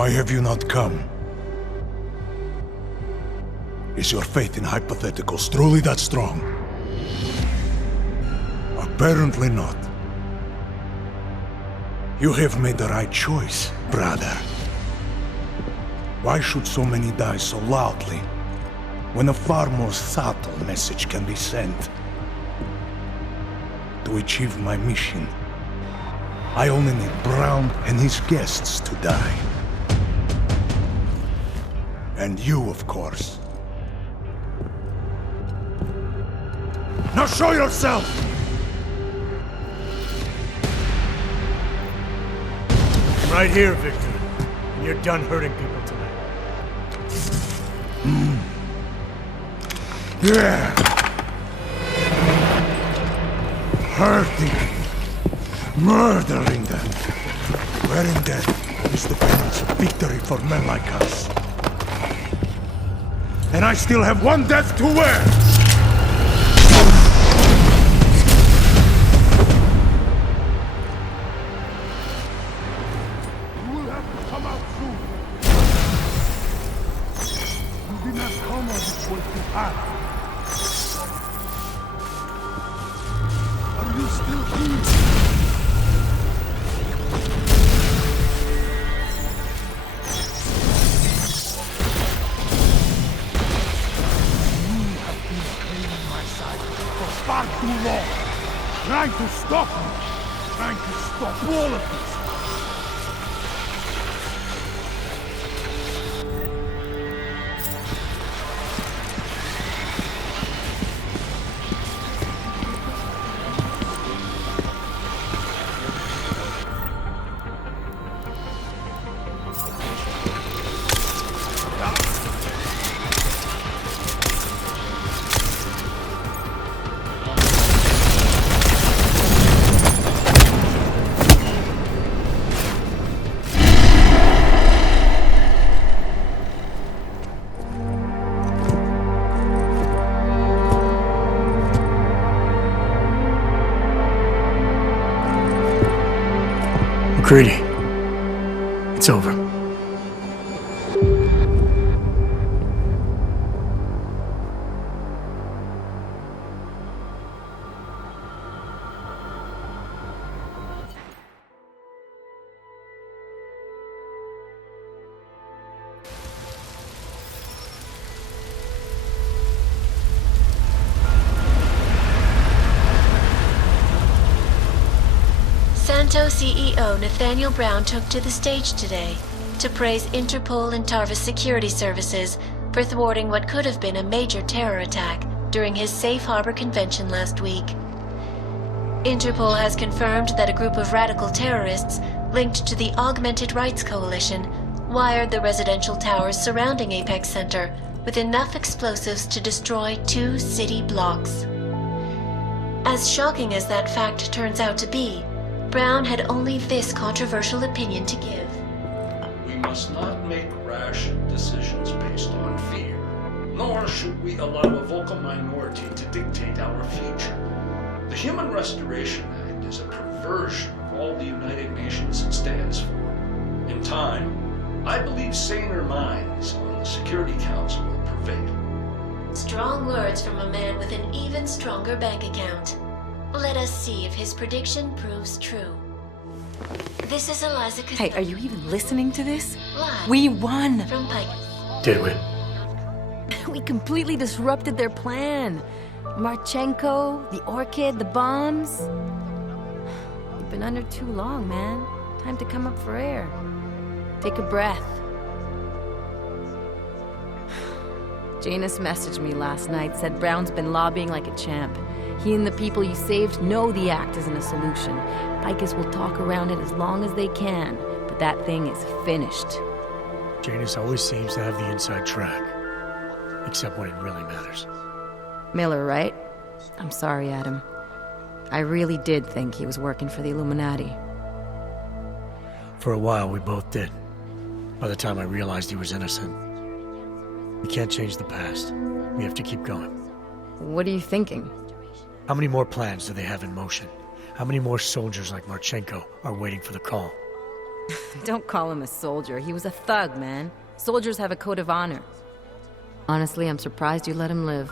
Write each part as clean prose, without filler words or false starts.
Why have you not come? Is your faith in hypotheticals truly that strong? Apparently not. You have made the right choice, brother. Why should so many die so loudly, when a far more subtle message can be sent? To achieve my mission, I only need Brown and his guests to die. And you, of course. Now show yourself! I'm right here, Victor. And you're done hurting people tonight. Yeah. Hurting. Murdering them. Wherein death is the penance of victory for men like us. And I still have one death to wear! You will have to come out soon. You did not come on this choice you had. Are you still here? Far too long. Trying to stop me. Trying to stop all of this. McCready. It's over. Santo CEO Nathaniel Brown took to the stage today to praise Interpol and Tarvis Security Services for thwarting what could have been a major terror attack during his Safe Harbor convention last week. Interpol has confirmed that a group of radical terrorists linked to the Augmented Rights Coalition wired the residential towers surrounding Apex Center with enough explosives to destroy 2 city blocks. As shocking as that fact turns out to be, Brown had only this controversial opinion to give. We must not make rash decisions based on fear, nor should we allow a vocal minority to dictate our future. The Human Restoration Act is a perversion of all the United Nations stands for. In time, I believe saner minds on the Security Council will prevail. Strong words from a man with an even stronger bank account. Let us see if his prediction proves true. This is Eliza Costello. Hey, are you even listening to this? Live We won! from Pike. Did we? We completely disrupted their plan. Marchenko, the Orchid, the bombs. You've been under too long, man. Time to come up for air. Take a breath. Janus messaged me last night, said Brown's been lobbying like a champ. He and the people you saved know the act isn't a solution. Pikers will talk around it as long as they can, but that thing is finished. Janus always seems to have the inside track. Except when it really matters. Miller, right? I'm sorry, Adam. I really did think he was working for the Illuminati. For a while, we both did. By the time I realized he was innocent. We can't change the past. We have to keep going. What are you thinking? How many more plans do they have in motion? How many more soldiers like Marchenko are waiting for the call? Don't call him a soldier. He was a thug, man. Soldiers have a code of honor. Honestly, I'm surprised you let him live.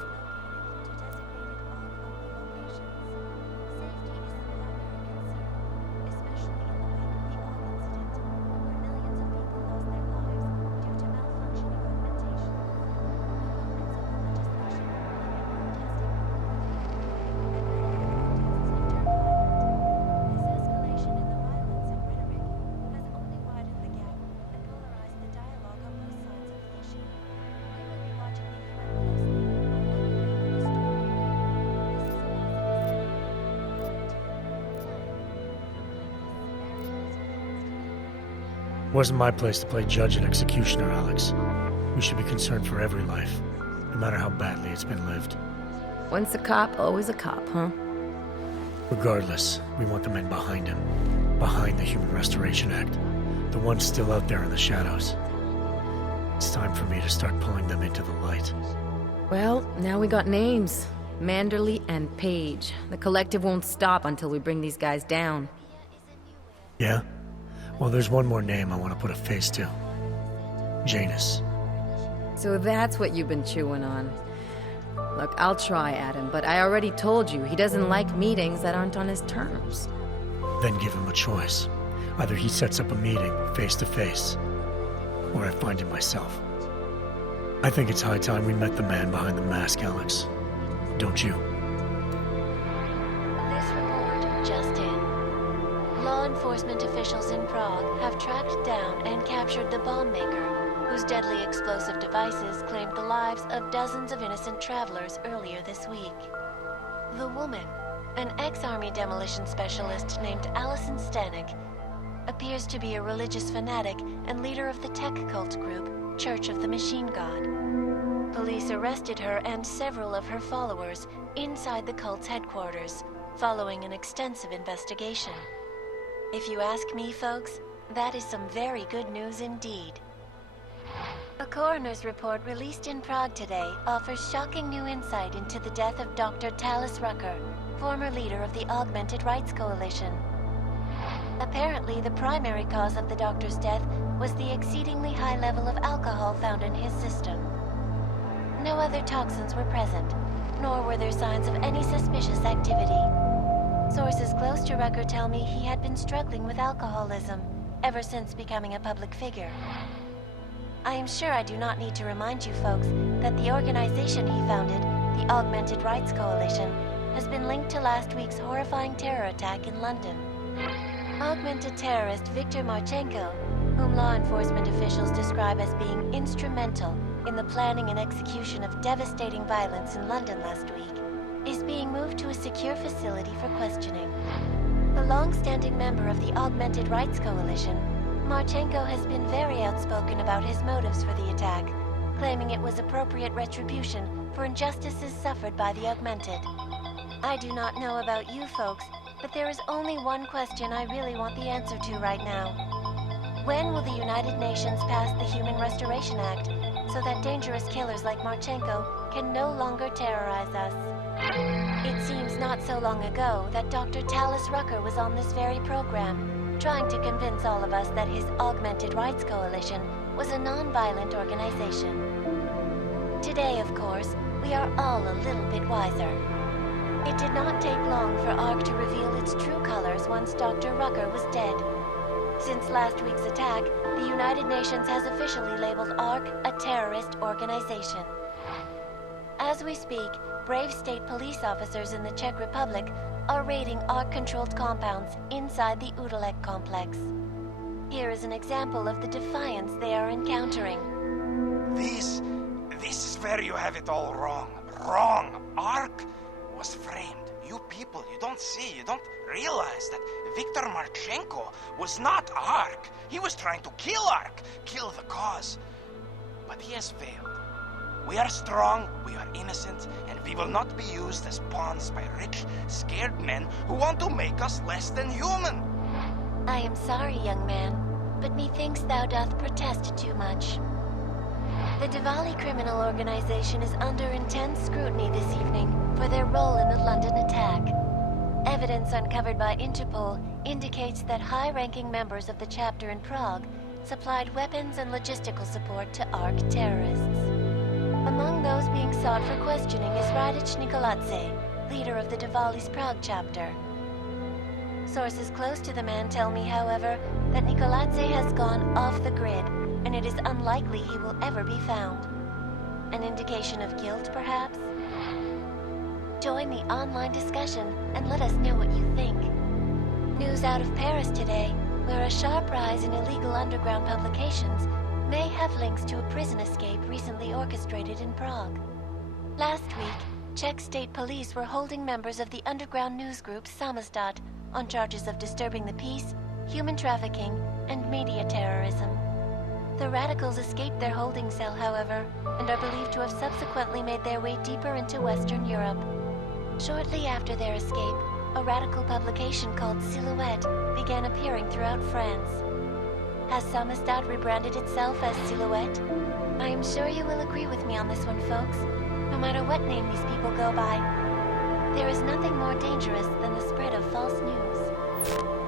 Wasn't my place to play judge and executioner, Alex. We should be concerned for every life, no matter how badly it's been lived. Once a cop, always a cop, huh? Regardless, we want the men behind him. Behind the Human Restoration Act. The ones still out there in the shadows. It's time for me to start pulling them into the light. Well, now we got names. Manderley and Page. The collective won't stop until we bring these guys down. Yeah? Well, there's one more name I want to put a face to. Janus. So that's what you've been chewing on. Look, I'll try, Adam, but I already told you he doesn't like meetings that aren't on his terms. Then give him a choice. Either he sets up a meeting, face to face, or I find him myself. I think it's high time we met the man behind the mask, Alex. Don't you? This report just in. Law enforcement officials in Prague have tracked down and captured the bomb maker, whose deadly explosive devices claimed the lives of dozens of innocent travelers earlier this week. The woman, an ex-army demolition specialist named Allison Stanek, appears to be a religious fanatic and leader of the tech cult group, Church of the Machine God. Police arrested her and several of her followers inside the cult's headquarters, following an extensive investigation. If you ask me, folks, that is some very good news indeed. A coroner's report released in Prague today offers shocking new insight into the death of Dr. Talis Rucker, former leader of the Augmented Rights Coalition. Apparently, the primary cause of the doctor's death was the exceedingly high level of alcohol found in his system. No other toxins were present, nor were there signs of any suspicious activity. Sources close to Rucker tell me he had been struggling with alcoholism ever since becoming a public figure. I am sure I do not need to remind you folks that the organization he founded, the Augmented Rights Coalition, has been linked to last week's horrifying terror attack in London. Augmented terrorist Viktor Marchenko, whom law enforcement officials describe as being instrumental in the planning and execution of devastating violence in London last week, is being moved to a secure facility for questioning. The long-standing member of the Augmented Rights Coalition, Marchenko has been very outspoken about his motives for the attack, claiming it was appropriate retribution for injustices suffered by the Augmented. I do not know about you folks, but there is only one question I really want the answer to right now. When will the United Nations pass the Human Restoration Act so that dangerous killers like Marchenko can no longer terrorize us? It seems not so long ago that Dr. Talis Rucker was on this very program, trying to convince all of us that his Augmented Rights Coalition was a non-violent organization. Today, of course, we are all a little bit wiser. It did not take long for ARC to reveal its true colors once Dr. Rucker was dead. Since last week's attack, the United Nations has officially labeled ARC a terrorist organization. As we speak, brave state police officers in the Czech Republic are raiding ARC-controlled compounds inside the Udalek complex. Here is an example of the defiance they are encountering. This is where you have it all wrong. Wrong! ARC was framed. You people, you don't see, you don't realize that Viktor Marchenko was not ARC. He was trying to kill ARC, kill the cause. But he has failed. We are strong, we are innocent, and we will not be used as pawns by rich, scared men who want to make us less than human. I am sorry, young man, but methinks thou doth protest too much. The Diwali criminal organization is under intense scrutiny this evening for their role in the London attack. Evidence uncovered by Interpol indicates that high-ranking members of the chapter in Prague supplied weapons and logistical support to ARC terrorists. Among those being sought for questioning is Radic Nikoladze, leader of the Diwali's Prague chapter. Sources close to the man tell me, however, that Nikoladze has gone off the grid, and it is unlikely he will ever be found. An indication of guilt, perhaps? Join the online discussion and let us know what you think. News out of Paris today, where a sharp rise in illegal underground publications may have links to a prison escape recently orchestrated in Prague. Last week, Czech state police were holding members of the underground news group Samizdat on charges of disturbing the peace, human trafficking, and media terrorism. The radicals escaped their holding cell, however, and are believed to have subsequently made their way deeper into Western Europe. Shortly after their escape, a radical publication called Silhouette began appearing throughout France. Has Samizdat rebranded itself as Silhouette? I am sure you will agree with me on this one, folks. No matter what name these people go by, there is nothing more dangerous than the spread of false news.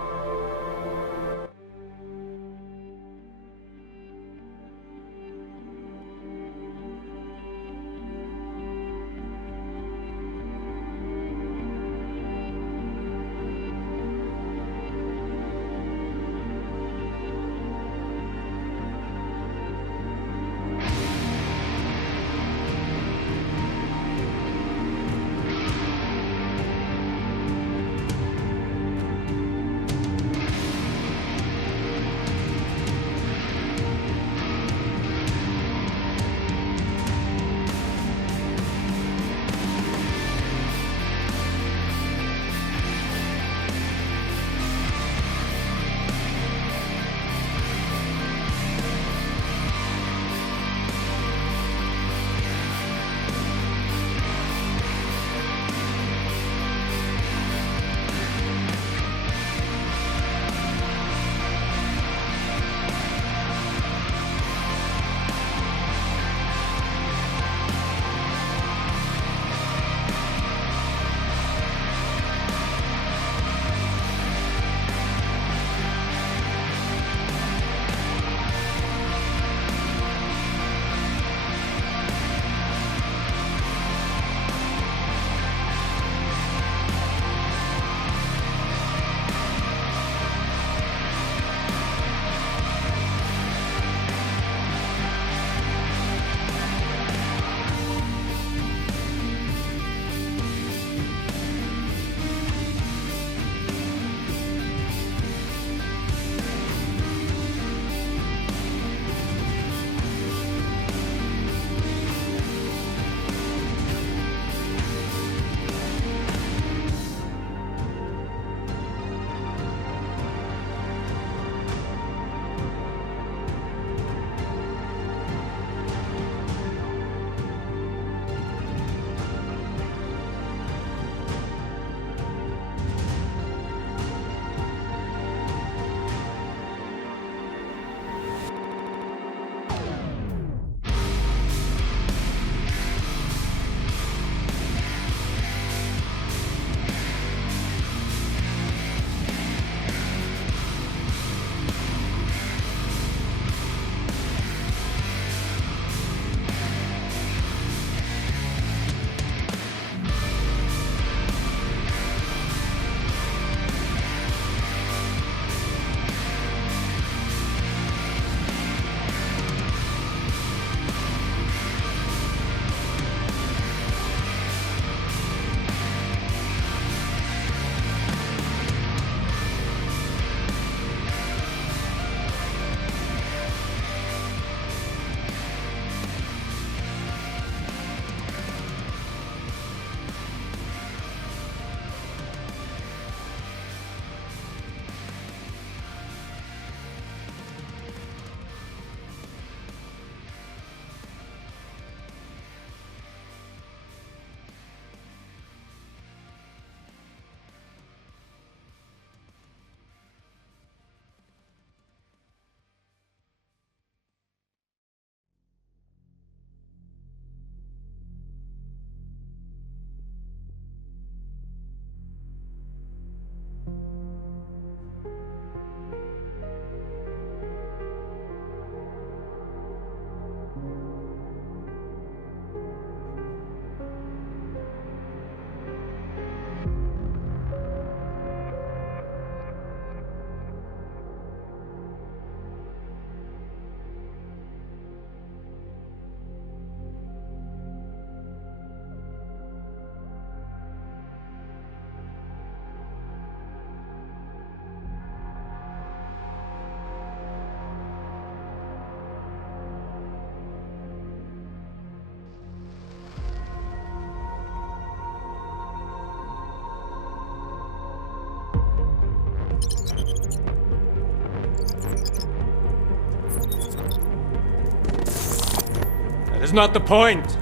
That is not the point.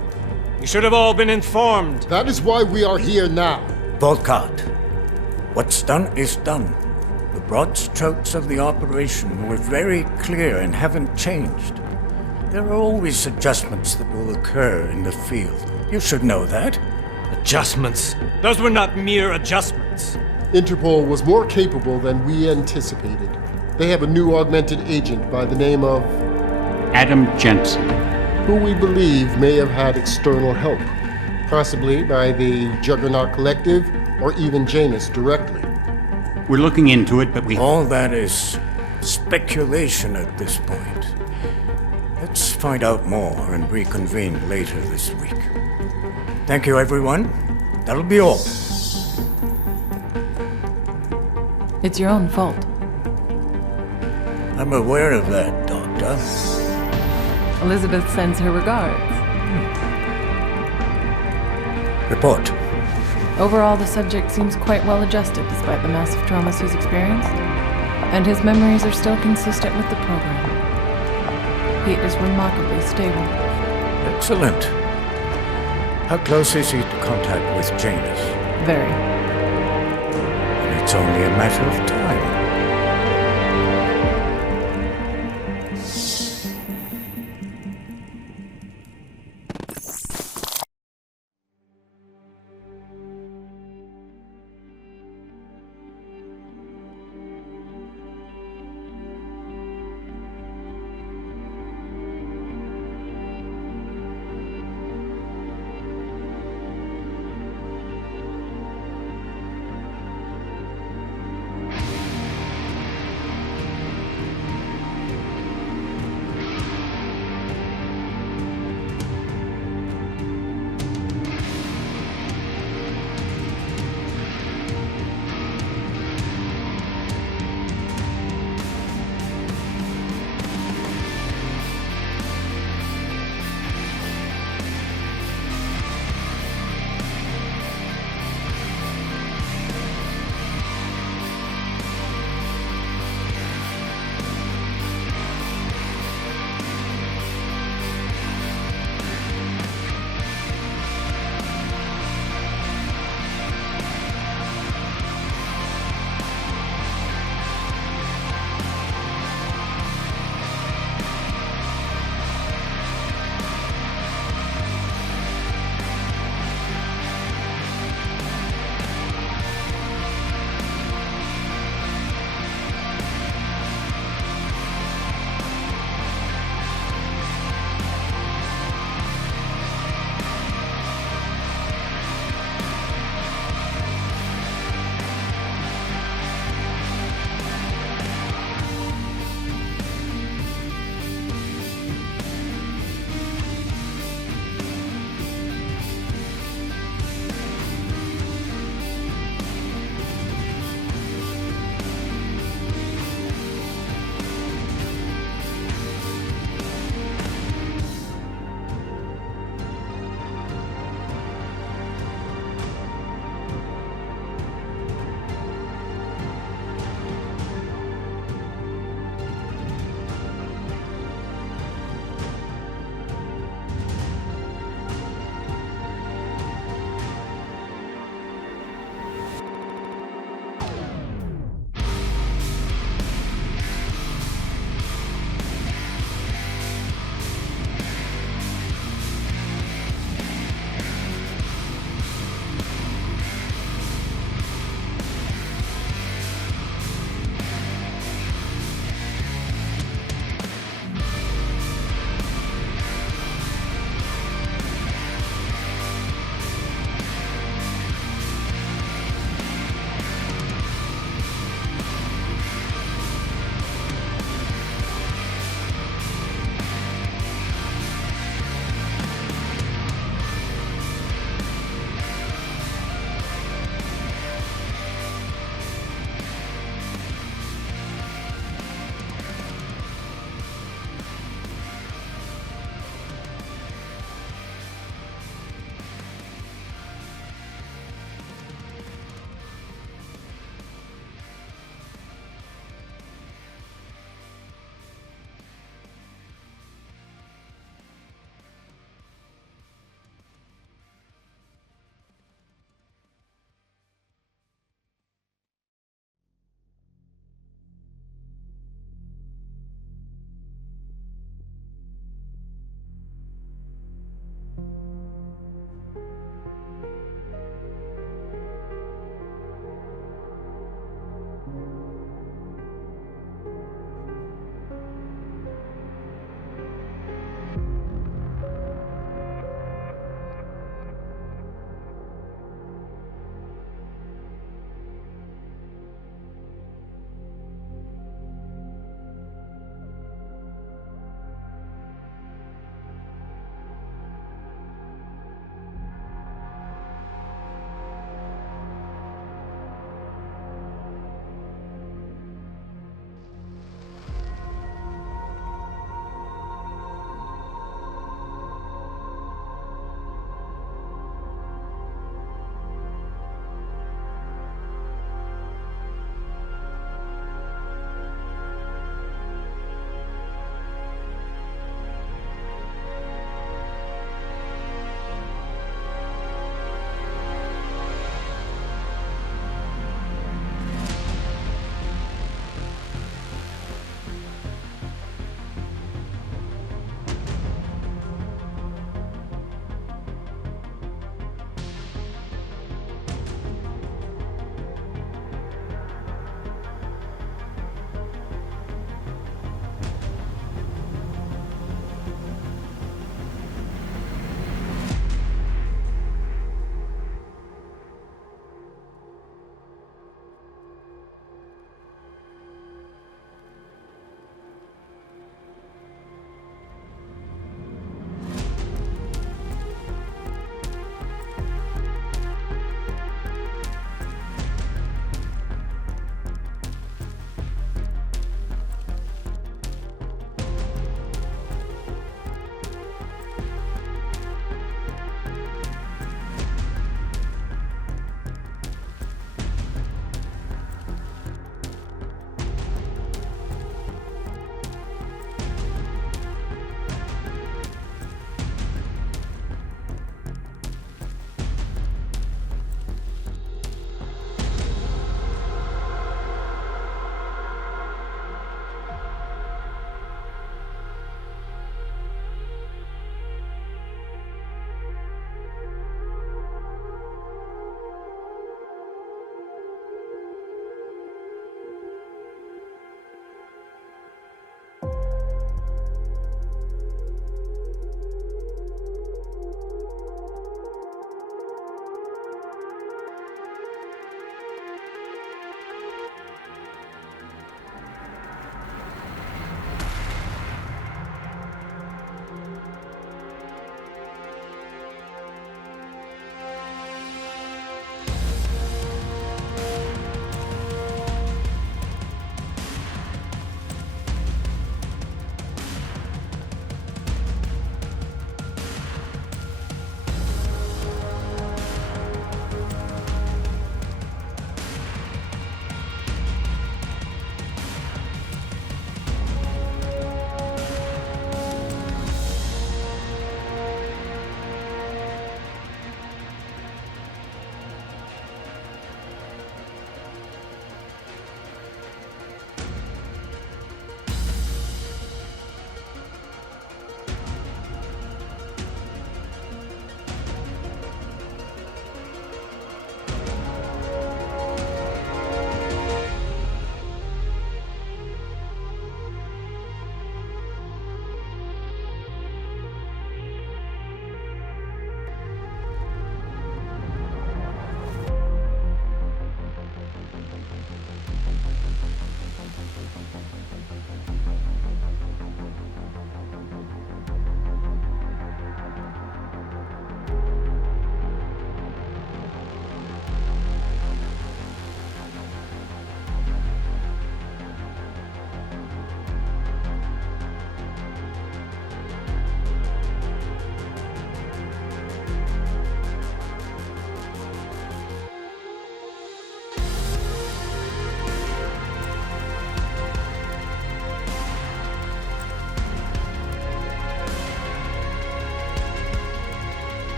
You should have all been informed. That is why we are here now. Volkart, what's done is done. The broad strokes of the operation were very clear and haven't changed. There are always adjustments that will occur in the field. You should know that. Adjustments? Those were not mere adjustments. Interpol was more capable than we anticipated. They have a new augmented agent by the name of Adam Jensen, who we believe may have had external help, possibly by the Juggernaut Collective or even Janus directly. we're looking into it, but we... All that is speculation at this point. Let's find out more and reconvene later this week. Thank you, everyone. That'll be all. It's your own fault. I'm aware of that, Doctor. Elizabeth sends her regards. Report. Overall, the subject seems quite well adjusted despite the massive traumas he's experienced, and his memories are still consistent with the program. He is remarkably stable. Excellent. How close is he to contact with Janus? Very. And it's only a matter of time.